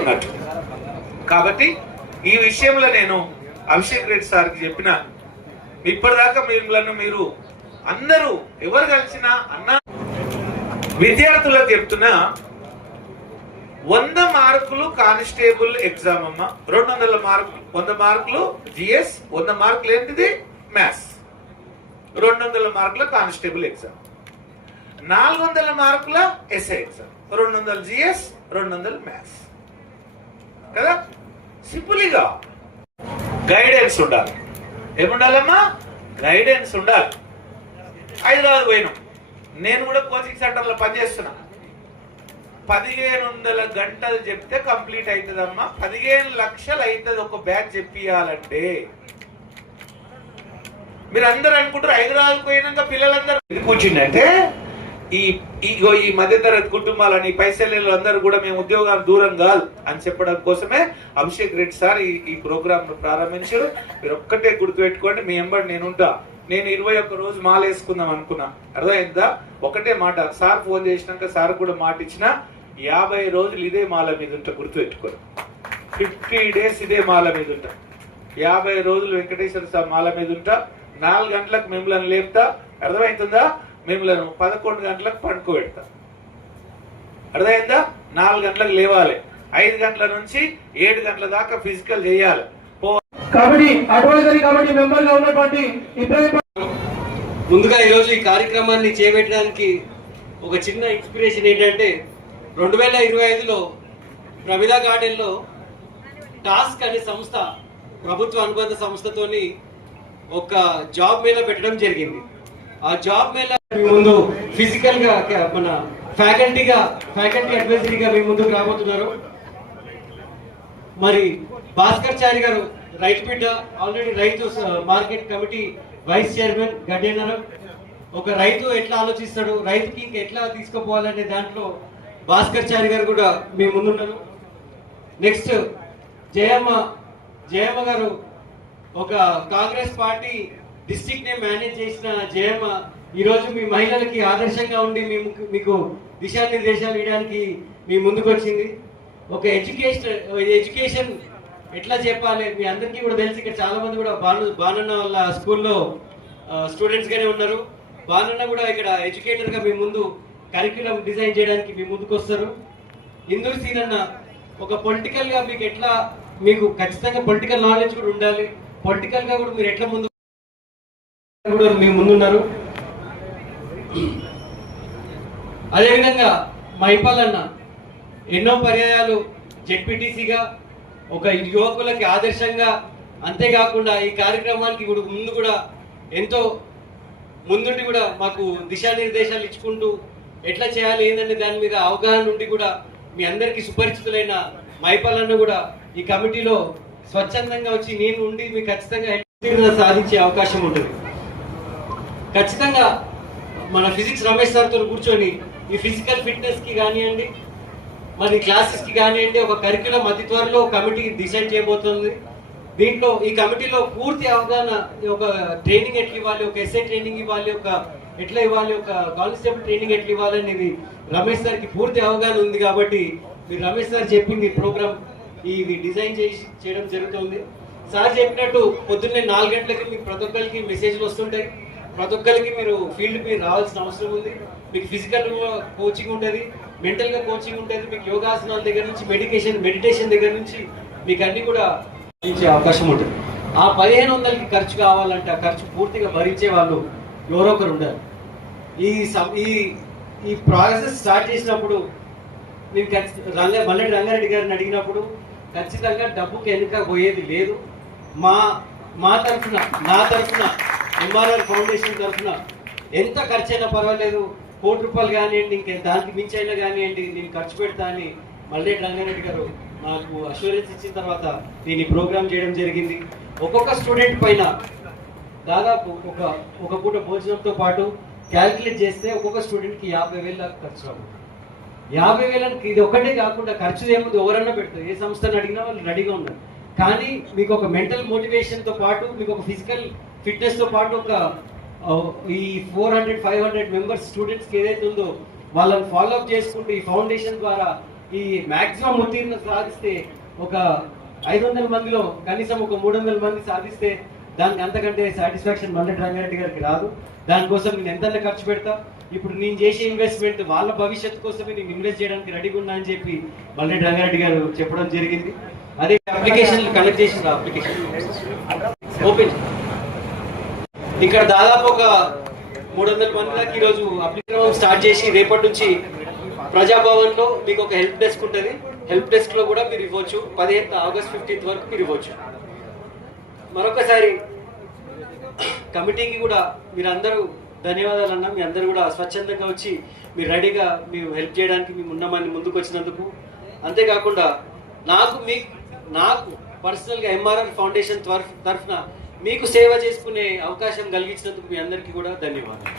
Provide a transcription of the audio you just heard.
ఉన్నట్టు. కాబట్టి ఈ విషయంలో నేను అభిషేక్ రెడ్డి సార్కి చెప్పిన, ఇప్పటిదాకా మీరు అందరూ ఎవరు కలిసినా అన్న విద్యార్థులకు చెప్తున్నా, 100 మార్కులు కానిస్టేబుల్ ఎగ్జామ్ అమ్మ, 200 మార్కులు, 100 మార్కులు జిఎస్, 100 మార్కులు ఏంటిది మ్యాథ్స్, 200 మార్కుల కానిస్టేబుల్ ఎగ్జామ్, 400 మార్కుల ఎస్ఐ ఎగ్జామ్, 200 జిఎస్, 200 మ్యాథ్స్ కదా. సింపుల్గా గైడెన్స్ ఉండాలి. ఏముండాలమ్మా? గైడెన్స్ ఉండాలి. హైదరాబాద్ పోయినాం, నేను కూడా కోచింగ్ సెంటర్లో పనిచేస్తున్నా. 1500 గంటలు చెప్తే కంప్లీట్ అవుతుందమ్మా. 15 లక్షలు అవుతుంది ఒక బ్యాచ్ చెప్పియాలంటే. మీరు అందరూ అనుకుంటారు హైదరాబాద్ పోయినాక పిల్లలందరూ కూర్చుందంటే ఈ మధ్యతరగతి కుటుంబాలని పైసలు అందరూ కూడా మేము ఉద్యోగాలు దూరం కాదు అని చెప్పడం కోసమే అభిషేక్ రెడ్డి సార్ ఈ ప్రోగ్రామ్ ప్రారంభించారు. మీరు ఒక్కటే గుర్తుపెట్టుకోండి, మీ ఎంబడి నేనుంటా. నేను 21 రోజు మాల వేసుకుందాం అనుకున్నా, అర్థమైందా? ఒకటే మాట, సార్ ఫోన్ చేసినాక సార్ కూడా మాట ఇచ్చిన, 50 రోజులు ఇదే మాల మీద ఉంటా, గుర్తుపెట్టుకోరు. 50 డేస్ ఇదే మాల మీద ఉంటా, 50 రోజులు వెంకటేశ్వర స్వామి మాల మీద ఉంటా. 4 గంటలకు మిమ్మల్ని లేపుతా, అర్థమవుతుందా? మిమ్మల్ని 11 గంటలకు పండుకోబెడతా, అర్థమైందా? 4 గంటలకు లేవాలి, 5 గంటల నుంచి 7 గంటల దాకా ఫిజికల్ చేయాలి. కాబట్టి అడ్వైజరీ కమిటీ మెంబర్ గా ఉన్నటువంటి ముందుగా ఈరోజు ఈ కార్యక్రమాన్ని చేపట్టడానికి ఒక చిన్న ఇన్స్పిరేషన్ ఏంటంటే, 2025లో ప్రమిదా గార్డెన్లో టాస్క్ అనే సంస్థ, ప్రభుత్వ అనుబంధ సంస్థతోని ఒక జాబ్ మేళా పెట్టడం జరిగింది. ఆ జాబ్ మేళా ముందు ఫిజికల్ గా మన ఫ్యాకల్టీ అడ్వైజరీగా మీ ముందుకు రాబోతున్నారు. మరి భాస్కర్ చారి గారు రైతు బిడ్డ, ఆల్రెడీ రైతు మార్కెట్ కమిటీ వైస్ చైర్మన్ గడ్డేనరం. ఒక రైతు ఎట్లా ఆలోచిస్తాడు, రైతుకి ఎట్లా తీసుకుపోవాలనే దాంట్లో భాస్కర్ చారి గారు కూడా మీ ముందున్నారు. నెక్స్ట్ జయమ్మ గారు, ఒక కాంగ్రెస్ పార్టీ డిస్ట్రిక్ట్ ని మేనేజ్ చేసిన జయమ్మ ఈరోజు మీ మహిళలకి ఆదర్శంగా ఉండి మీకు దిశానిర్దేశాలు ఇవ్వడానికి మీ ముందుకు వచ్చింది. ఒక ఎడ్యుకేషన్ ఎట్లా చెప్పాలి మీ అందరికీ కూడా తెలిసి, ఇక్కడ చాలా మంది కూడా బానన్న వాళ్ళ స్కూల్లో స్టూడెంట్స్ గానే ఉన్నారు. బానన్న కూడా ఇక్కడ ఎడ్యుకేటర్ గా మీ ముందు కరిక్యులం డిజైన్ చేయడానికి మీ ముందుకు వస్తారు. ఇందూరు సీనన్న ఒక పొలిటికల్ గా మీకు ఖచ్చితంగా పొలిటికల్ నాలెడ్జ్ కూడా ఉండాలి. పొలిటికల్ గా కూడా మీరు ఎట్లా ముందు కూడా మీ ముందున్నారు. అదేవిధంగా మైపాలన్న ఎన్నో పర్యాయాలు జెడ్పీటీసీగా ఒక యువకులకి ఆదర్శంగా, అంతేకాకుండా ఈ కార్యక్రమానికి ముందు కూడా ఎంతో ముందుండి కూడా మాకు దిశానిర్దేశాలు ఇచ్చుకుంటూ ఎట్లా చేయాలి ఏంటంటే దాని మీద అవగాహన ఉండి కూడా మీ అందరికీ సుపరిచితులైన మైపాలన్న కూడా ఈ కమిటీలో స్వచ్ఛందంగా వచ్చి నేను ఉండి మీకు ఖచ్చితంగా సాధించే అవకాశం ఉంటుంది. ఖచ్చితంగా మన ఫిజిక్స్ రమేష్ సార్తో కూర్చొని ఈ ఫిజికల్ ఫిట్నెస్ కి కానివ్వండి, మరి క్లాసెస్ కి కానివ్వండి, ఒక కరిక్యులం అతి త్వరలో కమిటీ డిసైడ్ చేయబోతుంది. దీంట్లో ఈ కమిటీలో పూర్తి అవగాహన, ఒక ట్రైనింగ్ ఎట్లా ఇవ్వాలి, ఒక ఎస్ఐ ట్రైనింగ్ ఇవ్వాలి, ఒక ఎట్లా ఇవ్వాలి, ఒక కానిస్టేబుల్ ట్రైనింగ్ ఎట్లా ఇవ్వాలి అనేది రమేష్ సార్కి పూర్తి అవగాహన ఉంది. కాబట్టి మీరు రమేష్ సార్ చెప్పింది ప్రోగ్రామ్ ఇది డిజైన్ చేయడం జరుగుతుంది. సార్ చెప్పినట్టు పొద్దున్నే 4 గంటలకి మీకు ప్రతి ఒక్కరికి మెసేజ్లు వస్తుంటాయి. ప్రతి ఒక్కరికి మీరు ఫీల్డ్ మీద రావాల్సిన అవసరం ఉంది. మీకు ఫిజికల్ కోచింగ్ ఉంటుంది, మెంటల్ గా కోచింగ్ ఉంటుంది, మీకు యోగాసనాల దగ్గర నుంచి మెడిటేషన్ దగ్గర నుంచి మీకు అన్ని కూడా ఇచ్చే అవకాశం ఉంటుంది. ఆ 1500కి ఖర్చు కావాలంటే ఆ ఖర్చు పూర్తిగా భరించే వాళ్ళు ఎవరో ఒకరు ఉండాలి. ఈ ప్రాసెస్ స్టార్ట్ చేసినప్పుడు నేను మల్లెడ్డి రంగారెడ్డి గారిని అడిగినప్పుడు ఖచ్చితంగా డబ్బుకి వెనుక పోయేది లేదు. నా తరఫున ఎంఆర్ఆర్ ఫౌండేషన్ తరఫున ఎంత ఖర్చు అయినా పర్వాలేదు, ₹1,00,00,000 కానివ్వండి, ఇంకా దానికి మించి అయినా కానివ్వండి, నేను ఖర్చు పెడతా అని మల్లెడ్డి రంగారెడ్డి గారు నాకు అష్యూరెన్స్ ఇచ్చిన తర్వాత నేను ఈ ప్రోగ్రామ్ చేయడం జరిగింది. ఒక్కొక్క స్టూడెంట్ పైన దాదాపు ఒక పూట భోజనంతో పాటు క్యాల్కులేట్ చేస్తే ఒక్కొక్క స్టూడెంట్కి 50,000 దాకా ఖర్చు అవుతుంది. 50,000కి ఇది ఒకటే కాకుండా ఖర్చు ఏముంది ఎవరన్నా పెడతారు, ఏ సంస్థను అడిగినా వాళ్ళు రెడీగా ఉన్నారు. కానీ మీకు ఒక మెంటల్ మోటివేషన్తో పాటు, మీకు ఒక ఫిజికల్ ఫిట్నెస్తో పాటు ఒక ఈ 400-500 మెంబర్స్ స్టూడెంట్స్కి ఏదైతే ఉందో వాళ్ళని ఫాలోఅప్ చేసుకుంటూ ఈ ఫౌండేషన్ ద్వారా ఈ మాక్సిమం ఉత్తీర్ణ సాధిస్తే ఒక 500 మందిలో కనీసం ఒక 300 మంది సాధిస్తే దానికి అంతకంటే సాటిస్ఫాక్షన్ మల్లెడ్డి రంగారెడ్డి గారికి రాదు. దానికోసం నేను ఎంత ఖర్చు పెడతా. ఇప్పుడు నేను చేసే ఇన్వెస్ట్మెంట్ వాళ్ళ భవిష్యత్తు కోసమే నేను ఇన్వెస్ట్ చేయడానికి రెడీగా ఉన్నా అని చెప్పి మల్లెడ్డి రంగారెడ్డి గారు చెప్పడం జరిగింది. అదే అప్లికేషన్ కనెక్ట్ చేసిన అప్లికేషన్ ఓపెన్ ఇక్కడ దాదాపు ఒక 300 మంది దాకా ఈరోజు అప్లికేషన్ స్టార్ట్ చేసి రేపటి నుంచి ప్రజాభవన్ లో మీకు ఒక హెల్ప్ డెస్క్ ఉంటుంది. హెల్ప్ డెస్క్ లో కూడా మీరు ఇవ్వచ్చు. 15 ఆగస్ట్ 15 వరకు మీరు ఇవ్వచ్చు. మరొకసారి కమిటీకి కూడా మీరు అందరూ ధన్యవాదాలు అన్నా. మీ అందరూ కూడా స్వచ్ఛందంగా వచ్చి మీరు రెడీగా మీరు హెల్ప్ చేయడానికి మేము ఉన్నామని ముందుకు వచ్చినందుకు. అంతేకాకుండా నాకు పర్సనల్గా ఎంఆర్ఆర్ ఫౌండేషన్ తరఫున మీకు సేవ చేసుకునే అవకాశం కలిగించినందుకు మీ అందరికీ కూడా ధన్యవాదాలు.